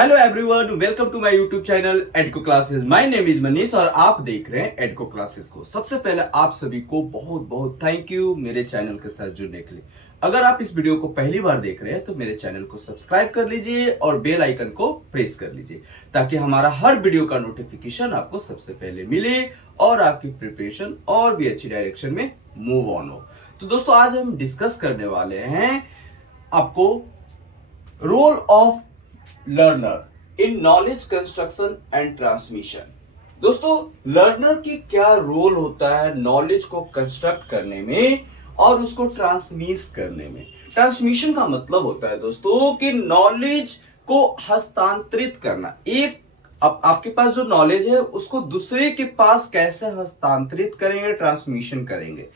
Hello everyone, welcome to my YouTube channel Edco classes. My name is Manish और आप देख रहे हैं एडको क्लासेस को। सबसे पहले आप सभी को बहुत बहुत थैंक यू मेरे चैनल के साथ जुड़ने के लिए। अगर आप इस वीडियो को पहली बार देख रहे हैं तो मेरे चैनल को सब्सक्राइब कर लीजिए और बेल आइकन को प्रेस कर लीजिए ताकि हमारा हर वीडियो का नोटिफिकेशन आपको सबसे पहले मिले और आपकी प्रिपरेशन और भी अच्छी डायरेक्शन में मूव ऑन हो। तो दोस्तों, आज हम डिस्कस करने वाले हैं आपको role of learner in knowledge construction and transmission. दोस्तों, लर्नर की क्या रोल होता है नॉलेज को कंस्ट्रक्ट करने में और उसको ट्रांसमिट करने में। ट्रांसमिशन का मतलब होता है दोस्तों कि नॉलेज को हस्तांतरित करना। एक आपके पास जो नॉलेज है उसको दूसरे के पास कैसे हस्तांतरित करेंगे, ट्रांसमिशन करेंगे,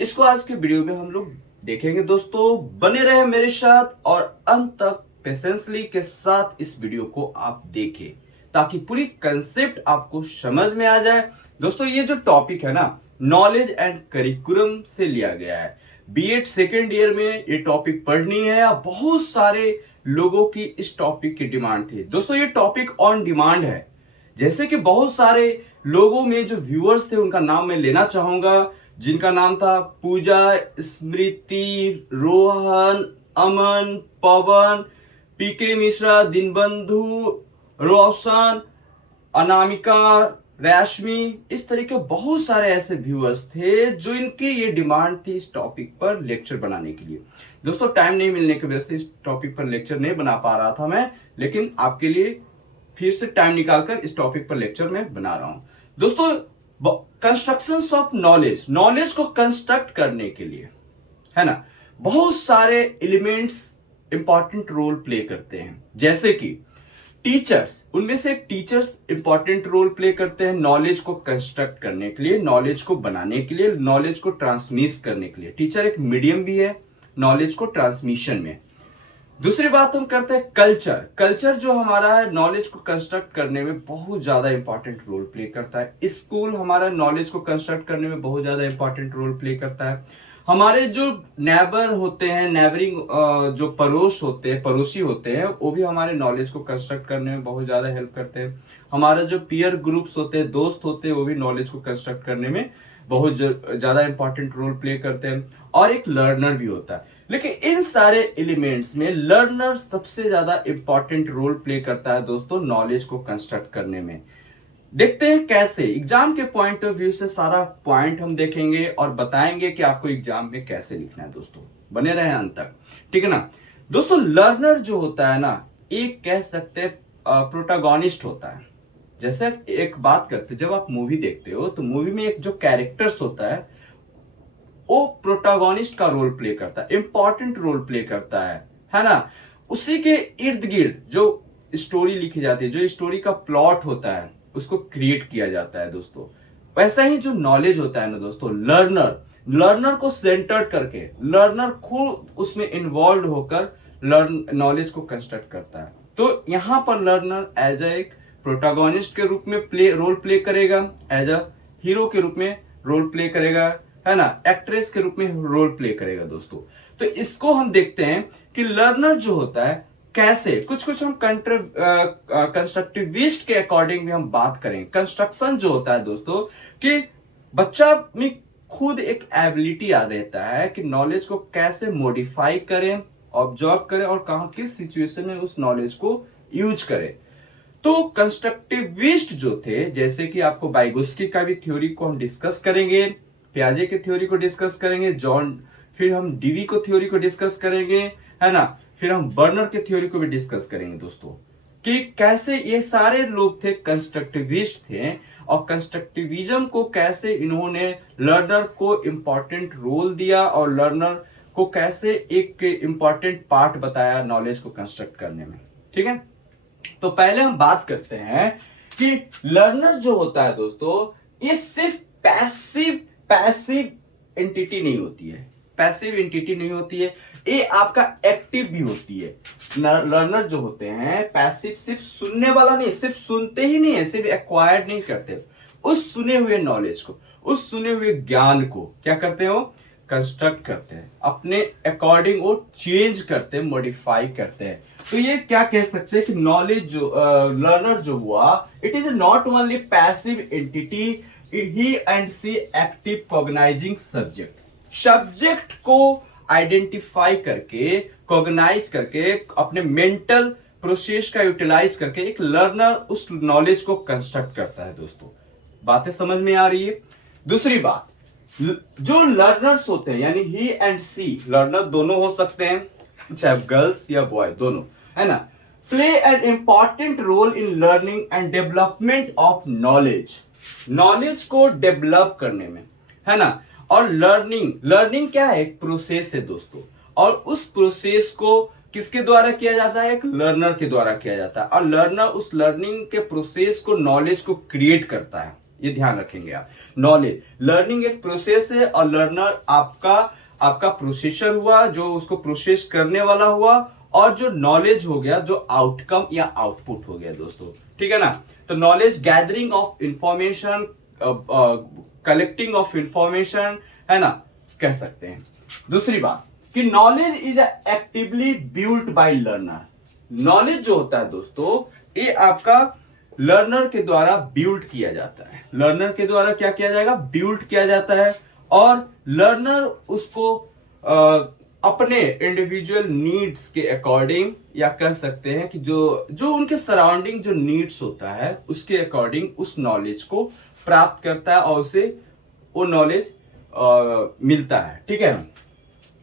इसको आज के वीडियो में हम लोग देखेंगे। दोस्तों, बने रहे मेरे साथ और अंत तक पेशेंसली के साथ इस वीडियो को आप देखें ताकि पूरी कंसेप्ट आपको समझ में आ जाए। दोस्तों, ये जो टॉपिक है ना, नॉलेज एंड करिकुलम से लिया गया है। बीएड सेकेंड ईयर में ये टॉपिक पढ़नी है। बहुत सारे लोगों की इस टॉपिक की डिमांड थी। दोस्तों, ये टॉपिक ऑन डिमांड है। जैसे कि बहुत सारे लोगों में जो व्यूअर्स थे उनका नाम मैं लेना चाहूंगा, जिनका नाम था पूजा, स्मृति, रोहन, अमन, पवन, पीके मिश्रा, दिनबंधु, रोशन, अनामिका, रश्मि। इस तरह के बहुत सारे ऐसे व्यूअर्स थे जो इनकी ये डिमांड थी इस टॉपिक पर लेक्चर बनाने के लिए। दोस्तों, टाइम नहीं मिलने की वजह से इस टॉपिक पर लेक्चर नहीं बना पा रहा था मैं, लेकिन आपके लिए फिर से टाइम निकालकर इस टॉपिक पर लेक्चर में बना रहा हूं। दोस्तों, कंस्ट्रक्शन ऑफ नॉलेज, नॉलेज को कंस्ट्रक्ट करने के लिए, है ना, बहुत सारे एलिमेंट्स इंपॉर्टेंट रोल प्ले करते हैं। जैसे कि टीचर्स, उनमें से टीचर्स इंपॉर्टेंट रोल प्ले करते हैं नॉलेज को कंस्ट्रक्ट करने के लिए, नॉलेज को बनाने के लिए, नॉलेज को ट्रांसमिट करने के लिए। टीचर एक मीडियम भी है नॉलेज को ट्रांसमिशन में। दूसरी बात हम करते हैं कल्चर। कल्चर जो हमारा है नॉलेज को कंस्ट्रक्ट करने में बहुत ज्यादा इंपॉर्टेंट रोल प्ले करता है। स्कूल हमारा नॉलेज को कंस्ट्रक्ट करने में बहुत ज्यादा इंपॉर्टेंट रोल प्ले करता है। हमारे जो नेबर होते हैं, नेबरिंग जो पड़ोस होते हैं, पड़ोसी होते हैं, वो भी हमारे नॉलेज को कंस्ट्रक्ट करने में बहुत ज्यादा हेल्प करते हैं। हमारा जो पीयर ग्रुप्स होते हैं, दोस्त होते हैं, वो भी नॉलेज को कंस्ट्रक्ट करने में बहुत ज्यादा इंपॉर्टेंट रोल प्ले करते हैं। और एक लर्नर भी होता है। लेकिन इन सारे एलिमेंट्स में लर्नर सबसे ज्यादा इंपॉर्टेंट रोल प्ले करता है दोस्तों नॉलेज को कंस्ट्रक्ट करने में। देखते हैं कैसे। एग्जाम के पॉइंट ऑफ व्यू से सारा पॉइंट हम देखेंगे और बताएंगे कि आपको एग्जाम में कैसे लिखना है। दोस्तों, बने रहे अंत तक, ठीक है ना। दोस्तों, लर्नर जो होता है ना, एक कह सकते हैं प्रोटागोनिस्ट होता है। जैसे एक बात करते, जब आप मूवी देखते हो तो मूवी में एक जो कैरेक्टर्स होता है वो प्रोटागोनिस्ट का रोल प्ले करता है, इंपॉर्टेंट रोल प्ले करता है ना। उसी के इर्द गिर्द जो स्टोरी लिखी जाती है, जो स्टोरी का प्लॉट होता है, उसको क्रिएट किया जाता है। दोस्तों, वैसा ही जो नॉलेज होता है ना दोस्तों, लर्नर को सेंटर्ड करके लर्नर खुद उसमें इन्वॉल्व होकर नॉलेज को कंस्ट्रक्ट करता है। तो यहां पर लर्नर एज एक प्रोटागोनिस्ट के रूप में रोल प्ले करेगा, एज अ हीरो के रूप में रोल प्ले करेगा, है ना, एक्ट्रेस के रूप में रोल प्ले करेगा। दोस्तों, तो इसको हम देखते हैं कि लर्नर जो होता है कैसे, कुछ हम कंस्ट्रक्टिविस्ट के अकॉर्डिंग भी हम बात करें। कंस्ट्रक्शन जो होता है दोस्तों, कि बच्चा में खुद एक एबिलिटी आ रहता है कि नॉलेज को कैसे मॉडिफाई करें, ऑब्जर्व करें और कहां किस सिचुएशन में उस नॉलेज को यूज करें। तो कंस्ट्रक्टिविस्ट जो थे, जैसे कि आपको वाइगोत्स्की का भी थ्योरी को हम डिस्कस करेंगे, पियाजे के थ्योरी को डिस्कस करेंगे, फिर हम डीवी को थ्योरी को डिस्कस करेंगे, है ना, फिर हम बर्नर के थ्योरी को भी डिस्कस करेंगे दोस्तों, कि कैसे ये सारे लोग थे कंस्ट्रक्टिविस्ट थे और कंस्ट्रक्टिविज्म को कैसे इन्होंने लर्नर को इंपॉर्टेंट रोल दिया और लर्नर को कैसे एक इंपॉर्टेंट पार्ट बताया नॉलेज को कंस्ट्रक्ट करने में। ठीक है, तो पहले हम बात करते हैं कि लर्नर जो होता है दोस्तों, ये सिर्फ पैसिव एंटिटी नहीं होती है, पैसिव एंटिटी नहीं होती है, ये आपका एक्टिव भी होती है। लर्नर जो होते हैं पैसिव सिर्फ सुनने वाला नहीं, सिर्फ सुनते ही नहीं है, सिर्फ एक्वायर्ड नहीं करते, उस सुने हुए नॉलेज को, उस सुने हुए ज्ञान को क्या करते हो, कंस्ट्रक्ट करते हैं, अपने अकॉर्डिंग वो चेंज करते हैं, मॉडिफाई करते हैं। तो ये क्या कह सकते हैं कि नॉलेज जो लर्नर जो हुआ, it is not only passive entity, ही एंड सी एक्टिव कॉग्नाइजिंग सब्जेक्ट। सब्जेक्ट को आइडेंटिफाई करके, कॉग्नाइज करके, अपने मेंटल प्रोसेस का यूटिलाइज करके एक लर्नर उस नॉलेज को कंस्ट्रक्ट करता है। दोस्तों बातें समझ में आ रही है? दूसरी बात, जो लर्नर्स होते हैं यानी ही एंड सी, लर्नर दोनों हो सकते हैं, चाहे गर्ल्स या बॉय दोनों, है ना, play an important role in learning and development of knowledge. Knowledge को डेवलप करने में, है ना। और लर्निंग क्या है? एक प्रोसेस है दोस्तों, और उस प्रोसेस को किसके द्वारा किया जाता है? एक लर्नर के द्वारा किया जाता है, और लर्नर उस लर्निंग के प्रोसेस को, नॉलेज को क्रिएट करता है। ये ध्यान रखेंगे आप। नॉलेज, लर्निंग एक प्रोसेस है, और लर्नर आपका प्रोसेसर हुआ, जो उसको प्रोसेस करने वाला हुआ, और जो नॉलेज हो गया, जो आउटकम या आउटपुट हो गया दोस्तों, ठीक है ना। तो knowledge gathering of information, collecting of information, है ना, कह सकते हैं। दूसरी बात कि knowledge is actively built by learner. Knowledge जो होता है दोस्तों, ये आपका लर्नर के द्वारा बिल्ड किया जाता है। लर्नर के द्वारा क्या किया जाएगा? बिल्ड किया जाता है, और लर्नर उसको अपने इंडिविजुअल नीड्स के अकॉर्डिंग, या कह सकते हैं कि जो उनके सराउंडिंग जो नीड्स होता है उसके अकॉर्डिंग उस नॉलेज को प्राप्त करता है, और उसे वो नॉलेज मिलता है, ठीक है।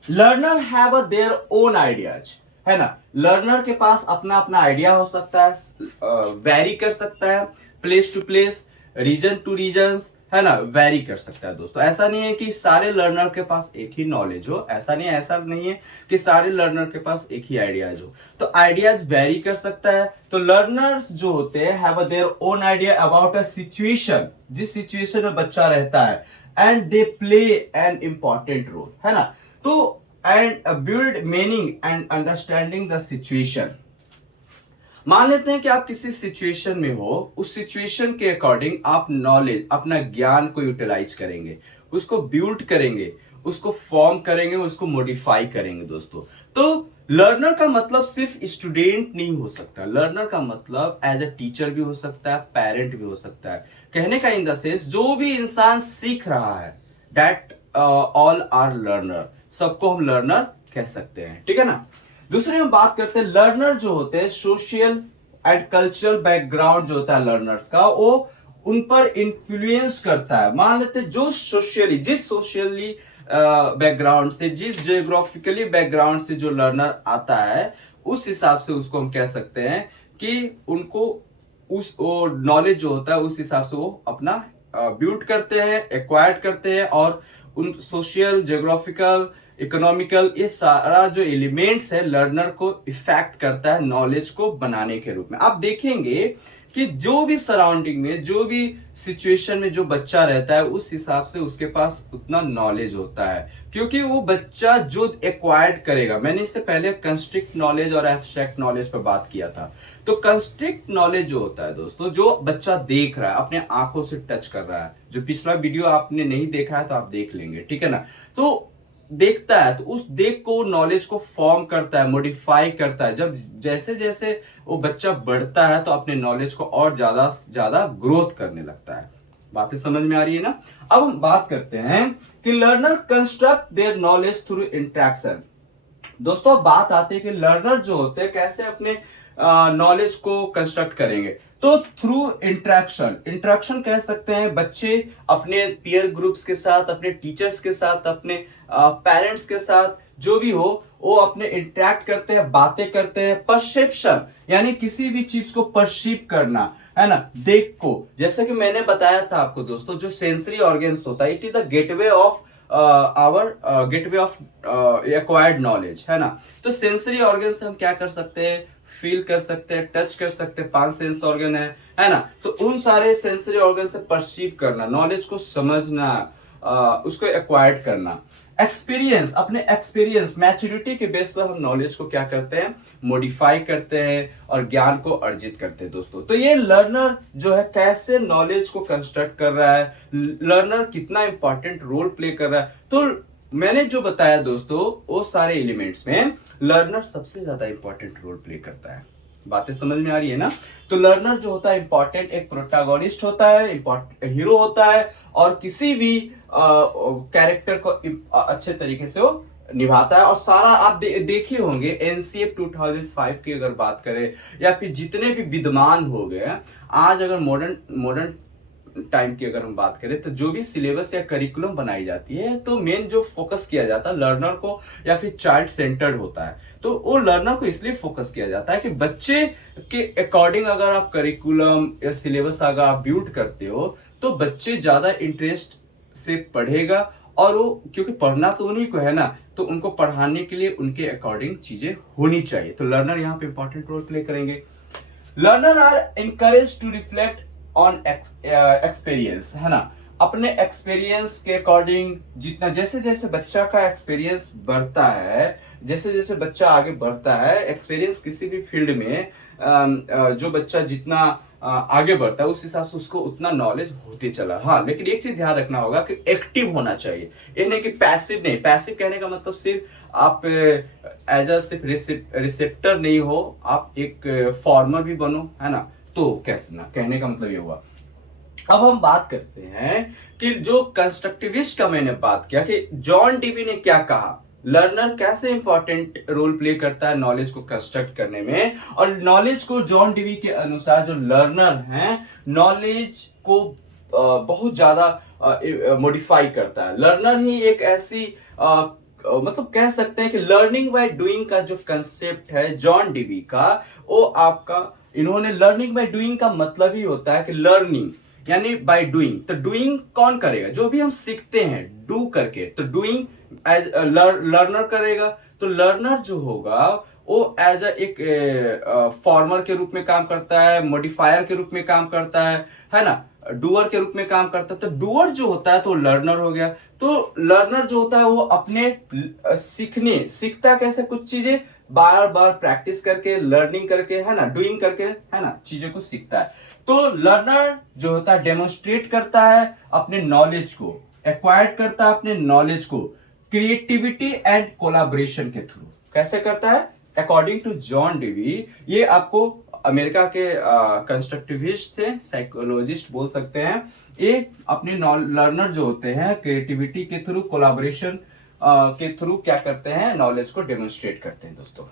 Learner have their own ideas, है ना। लर्नर के पास अपना अपना आइडिया हो सकता है, वेरी कर सकता है, place to place, region to regions, है ना, वेरी कर सकता है दोस्तों। ऐसा नहीं है कि सारे लर्नर के पास एक ही नॉलेज हो, ऐसा नहीं है कि सारे लर्नर के पास एक ही आइडियाज हो। तो आइडियाज वेरी कर सकता है। तो लर्नर्स जो होते हैं have their own idea about a situation, जिस सिचुएशन में बच्चा रहता है, and they play an important role, है ना। तो and build meaning and understanding the situation. मान लेते हैं कि आप किसी सिचुएशन में हो, उस सिचुएशन के अकॉर्डिंग आप नॉलेज, अपना ज्ञान को यूटिलाइज करेंगे, उसको बिल्ड करेंगे, उसको फॉर्म करेंगे, उसको मॉडिफाई करेंगे दोस्तों। तो लर्नर का मतलब सिर्फ स्टूडेंट नहीं हो सकता, लर्नर का मतलब एज ए टीचर भी हो सकता है, पेरेंट भी हो सकता है। कहने का इन द सेंस, जो भी इंसान सीख रहा है, दैट ऑल आर लर्नर, सबको हम लर्नर कह सकते हैं, ठीक है ना। दूसरी हम बात करते हैं, लर्नर जो होते हैं सोशल एंड कल्चरल बैकग्राउंड जो होता है लर्नर्स का, वो उन पर इन्फ्लुएंस करता है। मान लेते हैं जिस सोशली बैकग्राउंड से, जिस जियोग्राफिकली बैकग्राउंड से जो लर्नर आता है, उस हिसाब से उसको हम कह सकते हैं कि उनको वो नॉलेज जो होता है उस हिसाब से वो अपना बिल्ड करते हैं, एक्वायर्ड करते हैं, और उन सोशल, जियोग्राफिकल, इकोनॉमिकल, ये सारा जो एलिमेंट्स है लर्नर को इफेक्ट करता है नॉलेज को बनाने के रूप में। आप देखेंगे कि जो भी सराउंडिंग में, जो भी सिचुएशन में जो बच्चा रहता है, उस हिसाब से उसके पास उतना नॉलेज होता है, क्योंकि वो बच्चा जो एक्वायर्ड करेगा। मैंने इससे पहले कंस्ट्रिक्ट नॉलेज और एब्स्ट्रैक्ट नॉलेज पर बात किया था। तो कंस्ट्रिक्ट नॉलेज जो होता है दोस्तों, जो बच्चा देख रहा है, अपने आंखों से टच कर रहा है, जो पिछला वीडियो आपने नहीं देखा है तो आप देख लेंगे, ठीक है ना। तो देखता है, तो उस देख को नॉलेज को फॉर्म करता है, मॉडिफाई करता है। जब जैसे जैसे वो बच्चा बढ़ता है तो अपने नॉलेज को और ज्यादा ग्रोथ करने लगता है। बातें समझ में आ रही है ना। अब हम बात करते हैं कि learner construct their knowledge through interaction. दोस्तों बात आती है कि लर्नर जो होते हैं कैसे अपने नॉलेज को कंस्ट्रक्ट करेंगे। तो थ्रू इंटरेक्शन कह सकते हैं। बच्चे अपने पीयर ग्रुप्स के साथ, अपने टीचर्स के साथ, अपने पेरेंट्स के साथ, जो भी हो, वो अपने इंटरेक्ट करते हैं, बातें करते हैं। परसेप्शन यानी किसी भी चीज को परसीव करना, है ना, देख को। जैसे कि मैंने बताया था आपको दोस्तों, जो सेंसरी ऑर्गन्स होता है, it is the gateway of gateway of acquired knowledge, है ना। तो सेंसरी ऑर्गन से हम क्या कर सकते हैं? फील कर सकते हैं, टच कर सकते हैं, 5 सेंस ऑर्गन है ना। तो उन सारे सेंसरी ऑर्गन से परसीव करना, नॉलेज को समझना, उसको एक्वायर्ड करना। एक्सपीरियंस, अपने एक्सपीरियंस, मैच्योरिटी के बेस पर हम नॉलेज को क्या करते हैं? मॉडिफाई करते हैं और ज्ञान को अर्जित करते हैं दोस्तों। तो ये लर्नर जो है कैसे नॉलेज को कंस्ट्रक्ट कर रहा है, लर्नर कितना इंपॉर्टेंट रोल प्ले कर रहा है। तो मैंने जो बताया दोस्तों वो सारे एलिमेंट्स में लर्नर सबसे ज्यादा इंपॉर्टेंट रोल प्ले करता है। बातें समझ में आ रही है ना? तो लर्नर जो होता है इंपॉर्टेंट, एक प्रोटैगोनिस्ट होता है, इंपॉर्टेंट हीरो होता है, और किसी भी कैरेक्टर को अच्छे तरीके से वो निभाता है। और सारा आप देखे होंगे एनसीएफ 2005 की अगर बात करें, या फिर जितने भी विद्यमान हो गए आज, अगर मॉडर्न मॉडर्न टाइम की अगर हम बात करें, तो जो भी सिलेबस या करिकुलम बनाई जाती है तो मेन जो फोकस किया जाता है लर्नर को, या फिर चाइल्ड सेंटर्ड होता है। तो वो लर्नर को इसलिए फोकस किया जाता है कि बच्चे के अकॉर्डिंग अगर आप करिकुलम या सिलेबस अगर आप बिल्ड करते हो तो बच्चे ज्यादा इंटरेस्ट से पढ़ेगा, और वो क्योंकि पढ़ना तो उन्हीं को है ना, तो उनको पढ़ाने के लिए उनके अकॉर्डिंग चीजें होनी चाहिए। तो लर्नर यहाँ पे इंपॉर्टेंट रोल प्ले करेंगे। Learner are encourage to reflect on experience, है ना, अपने एक्सपीरियंस के अकॉर्डिंग। जितना जैसे जैसे बच्चा का एक्सपीरियंस बढ़ता है, जैसे जैसे बच्चा आगे बढ़ता है एक्सपीरियंस किसी भी फील्ड में, जो बच्चा जितना आगे बढ़ता है उस हिसाब से उसको उतना नॉलेज होते चला। हाँ, लेकिन एक चीज ध्यान रखना होगा कि एक्टिव होना चाहिए, ये नहीं कि पैसिव नहीं। पैसिव कहने का मतलब सिर्फ आप एज अ सिर्फ रिसेप्टर नहीं हो, आप एक फॉर्मर भी बनो, है ना। तो कैसे ना, कहने का मतलब ये हुआ। अब हम बात करते हैं कि जो कंस्ट्रक्टिविस्ट का मैंने बात किया कि जॉन डीवी ने क्या कहा, लर्नर कैसे इंपॉर्टेंट रोल प्ले करता है नॉलेज को कंस्ट्रक्ट करने में। और नॉलेज को जॉन डीवी के अनुसार जो लर्नर हैं नॉलेज को बहुत ज्यादा मॉडिफाई करता है। लर्नर ही एक ऐसी मतलब कह सकते हैं कि लर्निंग बाय डूइंग का जो कंसेप्ट है जॉन डीवी का, वो आपका, इन्होंने लर्निंग बाय डूइंग का मतलब ही होता है कि लर्निंग यानी बाय डूइंग। तो डूइंग कौन करेगा? जो भी हम सीखते हैं डू करके, तो डूइंग एज लर्नर करेगा। तो लर्नर जो होगा वो एज एक फॉर्मर के रूप में काम करता है, मॉडिफायर के रूप में काम करता है ना, डूअर के रूप में काम करता है। तो डूअर जो होता है तो लर्नर हो गया। तो लर्नर जो होता है वो अपने सीखता कैसे, कुछ चीजें बार बार प्रैक्टिस करके, लर्निंग करके, है ना, डूइंग करके, है ना, चीजों को सीखता है। तो लर्नर जो होता है डेमोन्स्ट्रेट करता है अपने नॉलेज को, एक्वायर्ड करता है अपने नॉलेज को क्रिएटिविटी एंड कोलाबोरेशन के थ्रू। कैसे करता है? अकॉर्डिंग टू जॉन डीवी, ये आपको अमेरिका के कंस्ट्रक्टिविस्ट थे, साइकोलॉजिस्ट बोल सकते हैं। ये अपने लर्नर जो होते हैं क्रिएटिविटी के थ्रू, कोलाबोरेशन के थ्रू क्या करते हैं, नॉलेज को डेमोन्स्ट्रेट करते हैं। दोस्तों,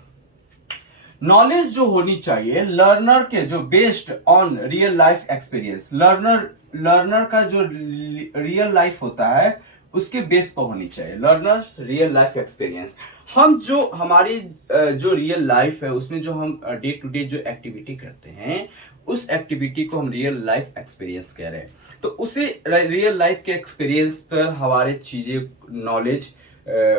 नॉलेज जो होनी चाहिए लर्नर के, जो based on real life experience, learner का जो रियल लाइफ होता है उसके बेस पर होनी चाहिए। लर्नर्स रियल लाइफ एक्सपीरियंस, हम जो हमारी जो रियल लाइफ है उसमें जो हम डे टू डे जो एक्टिविटी करते हैं उस एक्टिविटी को हम रियल लाइफ एक्सपीरियंस कह रहे हैं। तो उसे रियल लाइफ के एक्सपीरियंस पर हमारे चीजें नॉलेज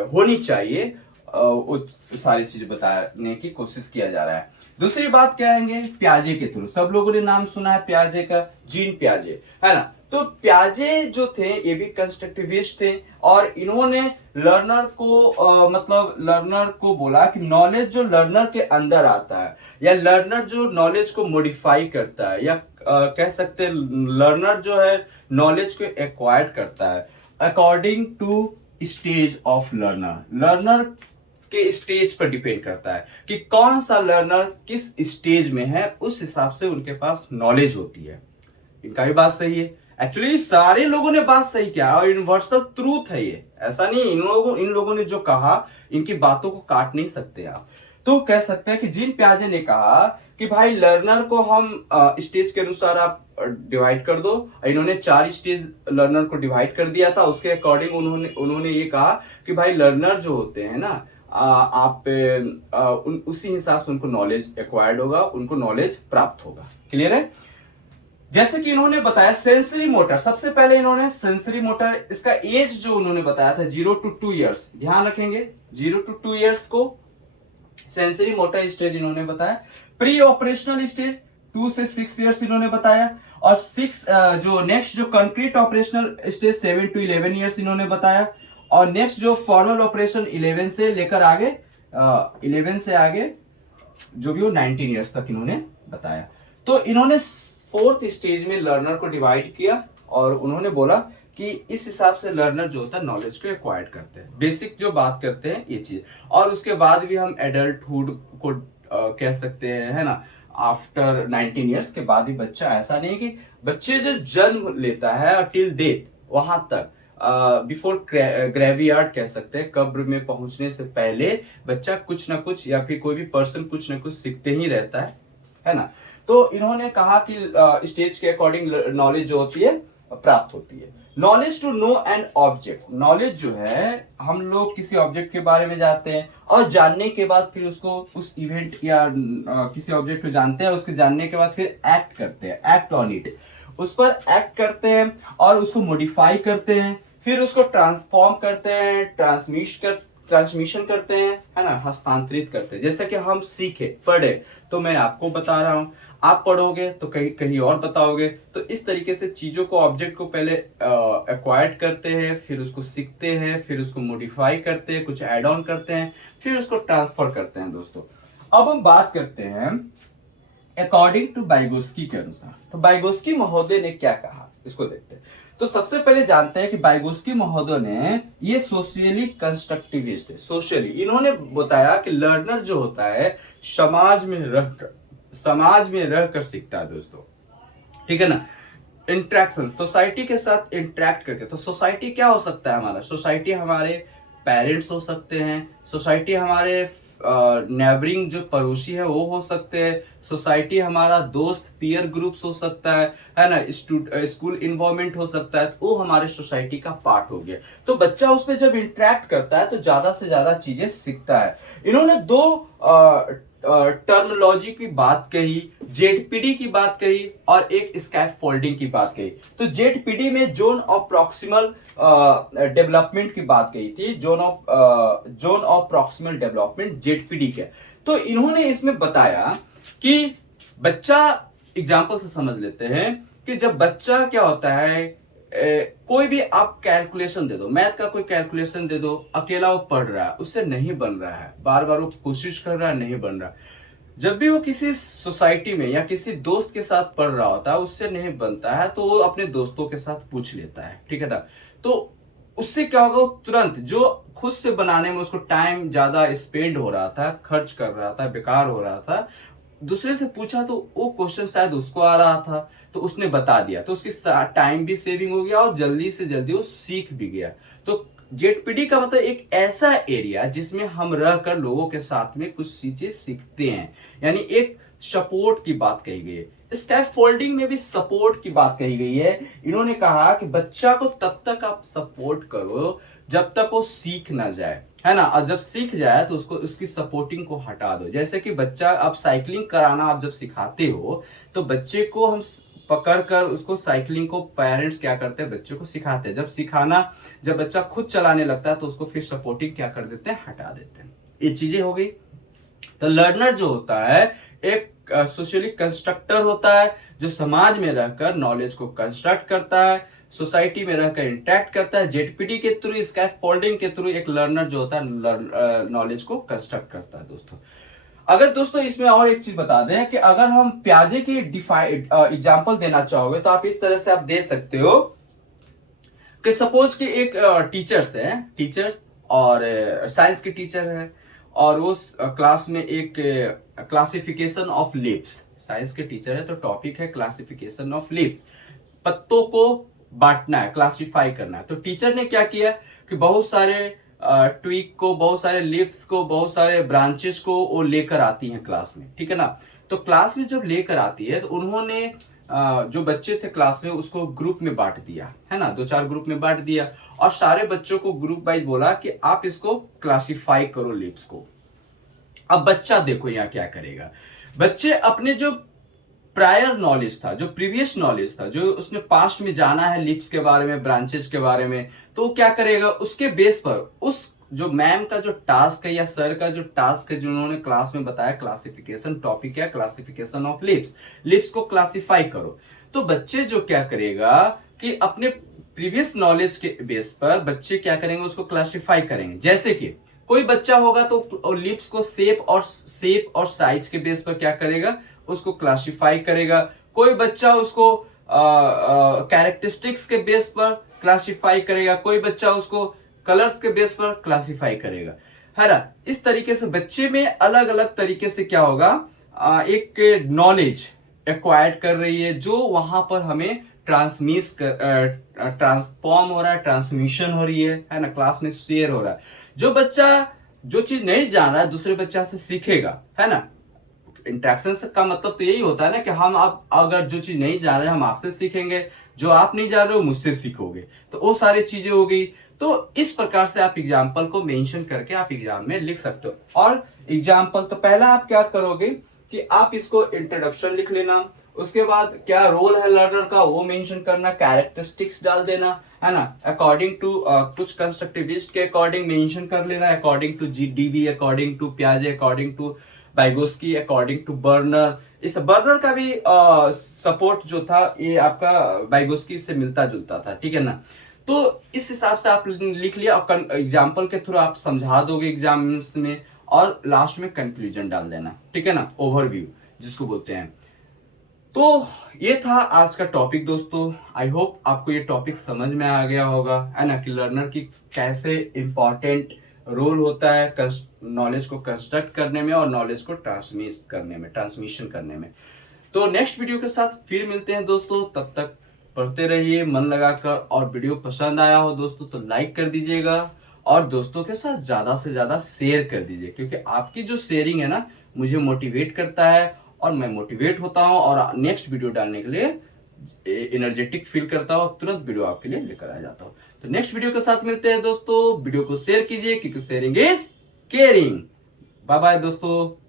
होनी चाहिए, वो सारी चीजें बताने की कोशिश किया जा रहा है। दूसरी बात क्या आएंगे, प्याजे के थ्रू। सब लोगों ने नाम सुना है प्याजे का, जीन प्याजे, है ना। तो प्याजे जो थे ये भी कंस्ट्रक्टिविस्ट थे, और इन्होंने लर्नर को मतलब लर्नर को बोला कि नॉलेज जो लर्नर के अंदर आता है, या लर्नर जो नॉलेज को मॉडिफाई करता है, या कह सकते हैं लर्नर जो है नॉलेज को एक्वायर्ड करता है according to stage of learner. Learner के स्टेज पर डिपेंड करता है कि कौन सा लर्नर किस स्टेज में है, उस हिसाब से उनके पास नॉलेज होती है। इनका भी बात सही है। एक्चुअली सारे लोगों ने बात सही किया और यूनिवर्सल ट्रूथ है ये, ऐसा नहीं इन लोगों ने जो कहा इनकी बातों को काट नहीं सकते आप। तो कह सकते हैं कि जीन प्याजे ने कहा कि भाई लर्नर को हम स्टेज के अनुसार आप डिवाइड कर दो। इन्होंने 4 स्टेज लर्नर को डिवाइड कर दिया था, उसके अकॉर्डिंग उन्होंने ये कहा कि भाई लर्नर जो होते हैं ना, आप उसी हिसाब से उनको नॉलेज एक्वायर्ड होगा, उनको नॉलेज प्राप्त होगा। क्लियर है? जैसे कि इन्होंने बताया सेंसरी मोटर, सबसे पहले इन्होंने सेंसरी मोटर, इसका एज जो उन्होंने बताया था 0 to 2 ईयर्स, ध्यान रखेंगे 0 to 2 ईयर्स को सेंसरी मोटर स्टेज इन्होंने बताया। प्री ऑपरेशनल स्टेज 2 से 6 ईयर्स इन्होंने बताया, और 6 जो नेक्स्ट जो concrete operational stage 7 to 11 years इन्होंने बताया, और नेक्स्ट जो फॉर्मल ऑपरेशन 11 से लेकर आगे 11 से आगे जो भी वो 19 ईयर्स तक इन्होंने बताया। तो इन्होंने 4th स्टेज में लर्नर को डिवाइड किया और उन्होंने बोला कि इस हिसाब से लर्नर जो होता है नॉलेज को एक्वायर्ड करते हैं, बेसिक जो बात करते हैं ये चीज। और उसके बाद भी हम एडल्टहुड को कह सकते हैं, है ना, आफ्टर 19 ईयर्स के बाद ही बच्चा, ऐसा नहीं कि बच्चे जो जन्म लेता है टिल डेथ वहां तक, बिफोर ग्रेवियार्ड कह सकते हैं, कब्र में पहुंचने से पहले बच्चा कुछ ना कुछ या फिर कोई भी पर्सन कुछ ना कुछ सीखते ही रहता है ना। तो इन्होंने कहा कि स्टेज के अकॉर्डिंग नॉलेज जो होती है प्राप्त होती है। Knowledge to know an object, knowledge जो है हम लोग किसी ऑब्जेक्ट के बारे में जानते हैं और जानने के बाद फिर उसको उस इवेंट या किसी ऑब्जेक्ट को जानते हैं, उसके जानने के बाद फिर एक्ट करते हैं, एक्ट ऑन इट, उस पर एक्ट करते हैं और उसको मॉडिफाई करते हैं, फिर उसको ट्रांसफॉर्म करते हैं, ट्रांसमिशन करते हैं, है ना, हस्तांतरित करते हैं। जैसे कि हम सीखे, पढ़े, तो मैं आपको बता रहा हूं, आप पढ़ोगे तो कहीं कहीं और बताओगे। तो इस तरीके से चीजों को, ऑब्जेक्ट को पहले एक्वायर्ड करते हैं, फिर उसको सीखते हैं, फिर उसको मॉडिफाई करते हैं, कुछ ऐड ऑन करते हैं, फिर उसको ट्रांसफर करते हैं। दोस्तों अब हम बात करते हैं अकॉर्डिंग टू बाइगोस्की के अनुसार। तो बाइगोस्की महोदय ने क्या कहा, इसको देखते हैं। तो सबसे पहले जानते हैं कि बाइगोस्की महोदय ने, ये सोशियली कंस्ट्रक्टिविस्ट है, सोशली इन्होंने बताया कि लर्नर जो होता है समाज में रहकर सीखता है। दोस्तों ठीक है ना, इंट्रैक्शन, सोसाइटी के साथ इंटरेक्ट करके। तो सोसाइटी क्या हो सकता है हमारा, सोसाइटी हमारे पेरेंट्स हो सकते हैं, सोसाइटी हमारे नेबरिंग जो पड़ोसी है वो हो सकते हैं, सोसाइटी हमारा दोस्त पीयर ग्रुप्स हो सकता है ना, स्कूल इन्वायरमेंट हो सकता है, तो वो हमारे सोसाइटी का पार्ट हो गया। तो बच्चा उसमें जब इंटरेक्ट करता है तो ज्यादा से ज्यादा चीजें सीखता है। इन्होंने दो टर्मिनोलॉजी की बात कही, जेडपीडी की बात कही और एक स्कैफ फोल्डिंग की बात कही। तो जेडपीडी में जोन ऑफ प्रॉक्सिमल डेवलपमेंट की बात कही थी, zone of proximal development ZPD के। तो इन्होंने इसमें बताया कि बच्चा, एग्जांपल से समझ लेते हैं कि जब बच्चा क्या होता है, कोई भी आप कैलकुलेशन दे दो, मैथ का कोई कैलकुलेशन दे दो, अकेला वो पढ़ रहा है, उससे नहीं बन रहा है, बार बार वो कोशिश कर रहा है, नहीं बन रहा। जब भी वो किसी सोसाइटी में या किसी दोस्त के साथ पढ़ रहा होता है, उससे नहीं बनता है, तो वो अपने दोस्तों के साथ पूछ लेता है, ठीक है ना। तो उससे क्या होगा, वो तुरंत, जो खुद से बनाने में उसको टाइम ज्यादा स्पेंड हो रहा था, खर्च कर रहा था, बेकार हो रहा था, दूसरे से पूछा तो वो क्वेश्चन शायद उसको आ रहा था तो उसने बता दिया, तो उसकी टाइम भी सेविंग हो गया और जल्दी से जल्दी वो सीख भी गया। तो जेडपीडी का मतलब एक ऐसा एरिया जिसमें हम रहकर लोगों के साथ में कुछ चीजें सीखते हैं, यानी एक सपोर्ट की बात कही गई है। स्कैफ फोल्डिंग में भी सपोर्ट की बात कही गई है। इन्होंने कहा कि बच्चा को तब तक आप सपोर्ट करो जब तक वो सीख ना जाए, है ना, और जब सीख जाए तो उसको, उसकी सपोर्टिंग को हटा दो। जैसे कि बच्चा, आप साइकिलिंग कराना आप जब सिखाते हो तो बच्चे को हम पकड़ कर उसको, साइकिलिंग को पेरेंट्स क्या करते हैं, बच्चे को सिखाते हैं। जब बच्चा खुद चलाने लगता है तो उसको फिर सपोर्टिंग क्या कर देते हैं, हटा देते हैं। ये चीजें हो गई। तो लर्नर जो होता है एक सोशली कंस्ट्रक्टर होता है, जो समाज में रहकर नॉलेज को कंस्ट्रक्ट करता है, सोसाइटी में रहकर इंटरेक्ट करता है। जेडपीडी के थ्रू, स्कैफ फोल्डिंग के थ्रू एक लर्नर जो होता है नॉलेज को कंस्ट्रक्ट करता है। दोस्तों अगर दोस्तों इसमें और एक चीज बता दें कि अगर हम प्याजे की डिफाइंड एग्जांपल देना चाहोगे तो आप इस तरह से आप दे सकते हो कि सपोज कि एक टीचर्स और साइंस के टीचर है और वो क्लास में एक क्लासिफिकेशन ऑफ लीव्स, साइंस के टीचर है तो टॉपिक है क्लासिफिकेशन ऑफ लीव्स, पत्तों को बांटना है, क्लासिफाई करना है। तो टीचर ने क्या किया कि बहुत सारे ट्वीक को, बहुत सारे लीव्स को, बहुत सारे ब्रांचेस को वो लेकर आती हैं क्लास में, ठीक है ना। तो क्लास में जब लेकर आती है तो उन्होंने जो बच्चे थे क्लास में उसको ग्रुप में बांट दिया, है ना, 2-4 ग्रुप में बांट दिया और सारे बच्चों को ग्रुप वाइज बोला कि आप इसको क्लासिफाई करो लीव्स को। अब बच्चा देखो यहाँ क्या करेगा, बच्चे अपने जो प्रायर नॉलेज था, जो प्रीवियस नॉलेज था, जो उसने पास्ट में जाना है लीव्स के बारे में, ब्रांचेस के बारे में, तो क्या करेगा, उसके बेस पर उस जो मैम का जो टास्क है या सर का जो टास्क है, जो उन्होंने क्लास में बताया, क्लासिफिकेशन टॉपिक है, क्लासिफिकेशन ऑफ लीव्स को क्लासिफाई करो। तो बच्चे जो क्या करेगा कि अपने प्रीवियस नॉलेज के बेस पर बच्चे क्या करेंगे, उसको क्लासिफाई करेंगे। जैसे कि कोई बच्चा होगा तो लीव्स को शेप और साइज के बेस पर क्या करेगा, उसको क्लासिफाई करेगा। कोई बच्चा उसको कैरेक्टरिस्टिक्स के बेस पर क्लासिफाई करेगा, कोई बच्चा उसको कलर्स के बेस पर क्लासिफाई करेगा, है ना। इस तरीके से बच्चे में अलग अलग तरीके से क्या होगा, एक नॉलेज एक्वायर्ड कर रही है, जो वहां पर हमें ट्रांसफॉर्म हो रहा है, ट्रांसमिशन हो रही है ना, क्लास में शेयर हो रहा है। जो बच्चा जो चीज नहीं जान रहा है दूसरे बच्चा से सीखेगा, है ना। इंटरेक्शन का मतलब तो यही होता है ना कि हम आप अगर जो चीज नहीं जान रहे हम आपसे सीखेंगे, जो आप नहीं जान रहे हो मुझसे सीखोगे, तो वो सारी चीजें हो गई। तो इस प्रकार से आप एग्जाम्पल को मेंशन करके आप एग्जाम में लिख सकते हो। और एग्जाम्पल तो पहला आप क्या करोगे कि आप इसको इंट्रोडक्शन लिख लेना, उसके बाद क्या रोल है लर्नर का वो मेंशन करना, कैरेक्टरिस्टिक्स डाल देना, है ना, अकॉर्डिंग टू कुछ कंस्ट्रक्टिविस्ट के अकॉर्डिंग मेंशन कर लेना, according to GDB, according to पियाजे, according to Vygotsky, according to Bruner. इस बर्नर का भी सपोर्ट जो था ये आपका बाइगोस्की से मिलता जुलता था, ठीक है ना। तो इस हिसाब से आप लिख लिया और एग्जाम्पल के थ्रू आप समझा दोगे एग्जाम्स में, और लास्ट में कंक्लूजन डाल देना, ठीक है ना, ओवरव्यू जिसको बोलते हैं। तो ये था आज का टॉपिक दोस्तों। आई होप आपको ये टॉपिक समझ में आ गया होगा, है ना, कि लर्नर की कैसे इंपॉर्टेंट रोल होता है नॉलेज को कंस्ट्रक्ट करने में और नॉलेज को ट्रांसमिट करने में, ट्रांसमिशन करने में। तो नेक्स्ट वीडियो के साथ फिर मिलते हैं दोस्तों, तब तक पढ़ते रहिए मन लगाकर। और वीडियो पसंद आया हो दोस्तों तो लाइक कर दीजिएगा, और दोस्तों के साथ ज्यादा से ज्यादा शेयर कर दीजिए, क्योंकि आपकी जो शेयरिंग है ना मुझे मोटिवेट करता है, और मैं मोटिवेट होता हूं और नेक्स्ट वीडियो डालने के लिए एनर्जेटिक फील करता हूं, तुरंत वीडियो आपके लिए लेकर आ जाता हूं। तो नेक्स्ट वीडियो के साथ मिलते हैं दोस्तों। वीडियो को शेयर कीजिए क्योंकि sharing is caring. Bye bye दोस्तों।